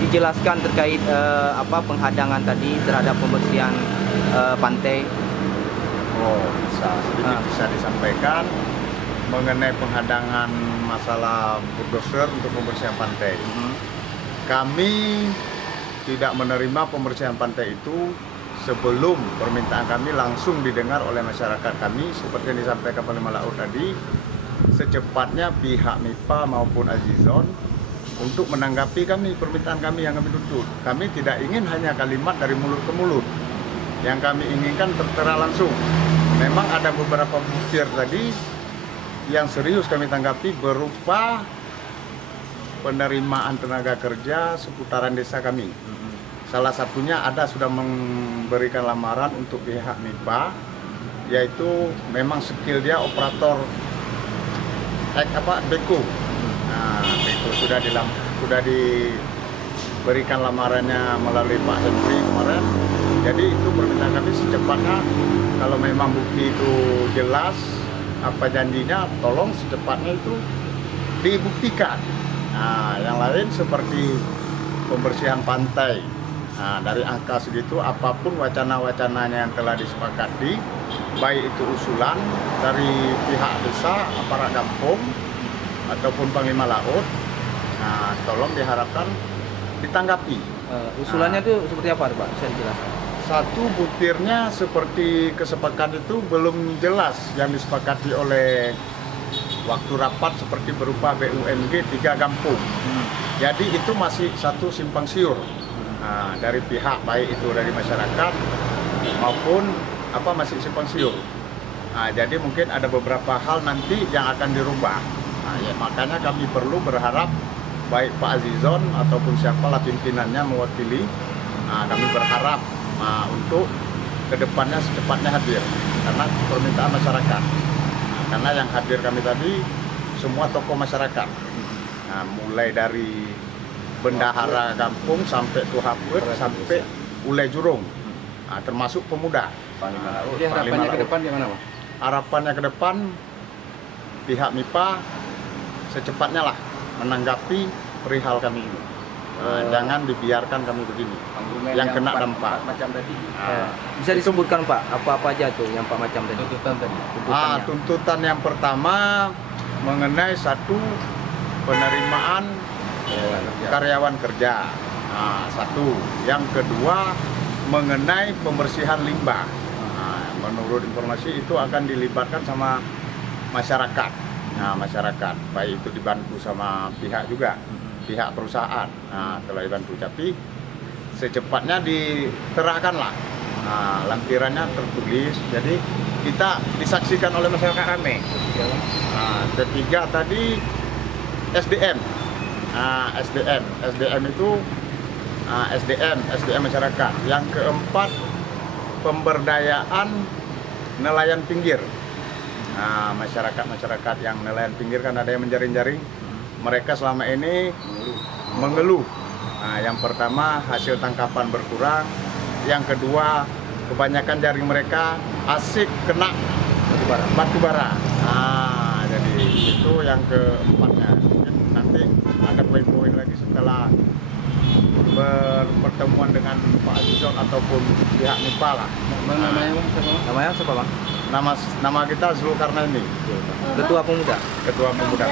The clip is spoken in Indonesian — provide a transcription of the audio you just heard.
Dijelaskan terkait penghadangan tadi terhadap pembersihan pantai. Oh, bisa disampaikan mengenai penghadangan masalah bulldozer untuk pembersihan pantai. Kami tidak menerima pembersihan pantai itu sebelum permintaan kami langsung didengar oleh masyarakat kami, seperti yang disampaikan oleh Malaut tadi. Secepatnya pihak MIPA maupun Azizon untuk menanggapi kami, permintaan kami yang kami tuntut. Kami tidak ingin hanya kalimat dari mulut ke mulut. Yang kami inginkan tertera langsung. Memang ada beberapa butir tadi yang serius kami tanggapi berupa penerimaan tenaga kerja seputaran desa kami. Salah satunya ada sudah memberikan lamaran untuk pihak MIPA, yaitu memang skill dia operator beko. Nah, itu sudah diberikan lamarannya melalui Pak Henry kemarin. Jadi itu permintaan kami secepatnya, kalau memang bukti itu jelas apa janjinya, tolong secepatnya itu dibuktikan. Nah, yang lain seperti pembersihan pantai. Nah, dari angka segitu, apapun wacana-wacananya yang telah disepakati, baik itu usulan dari pihak desa, aparat kampung, ataupun Panglima Laut, nah, tolong diharapkan ditanggapi. Usulannya itu seperti apa, Pak? Bisa dijelaskan? Satu butirnya seperti kesepakatan itu belum jelas yang disepakati oleh waktu rapat, seperti berupa BUMG 3 kampung. Jadi itu masih satu simpang siur. Nah, dari pihak baik itu dari masyarakat maupun masih simpang siur. Nah, jadi mungkin ada beberapa hal nanti yang akan dirubah. Nah, ya, makanya kami perlu berharap baik Pak Azizon ataupun siapalah pimpinannya mewakili. Nah, kami berharap untuk kedepannya secepatnya hadir karena permintaan masyarakat. Nah, karena yang hadir kami tadi semua tokoh masyarakat. Nah, mulai dari bendahara kampung sampai tuhaput sampai ulai jurung, nah, termasuk pemuda. Jadi harapannya ke depan gimana, Pak? Harapannya ke depan pihak MIPA secepatnya lah menanggapi perihal kami ini. Jangan dibiarkan kami begini yang kena dampak. Macam tadi. Bisa disebutkan, Pak, apa-apa aja tuh yang Pak macam tadi? Tuntutan tadi. Tuntutan yang pertama mengenai satu penerimaan karyawan kerja. Nah, satu. Yang kedua mengenai pembersihan limbah. Nah, menurut informasi itu akan dilibatkan sama masyarakat. Nah, masyarakat baik itu dibantu sama pihak juga, pihak perusahaan. Nah, telah dibantu, tapi secepatnya diterahkanlah. Nah, lampirannya tertulis, jadi kita disaksikan oleh masyarakat ramai. Nah, ketiga tadi SDM. Nah, SDM itu SDM masyarakat. Yang keempat pemberdayaan nelayan pinggir. Nah, masyarakat yang nelayan pinggir kan ada yang menjaring-jaring. Mereka selama ini mengeluh. Nah, yang pertama hasil tangkapan berkurang. Yang kedua kebanyakan jaring mereka asik kena batu bara. Nah, jadi itu yang keempatnya. Nanti ada poin-poin lagi setelah berpertemuan dengan Pak Azizon ataupun pihak MIPA lah. Namanya siapa, Bang? Nama kita Zulkarnaini. Ketua Pemuda. Ketua Pemuda.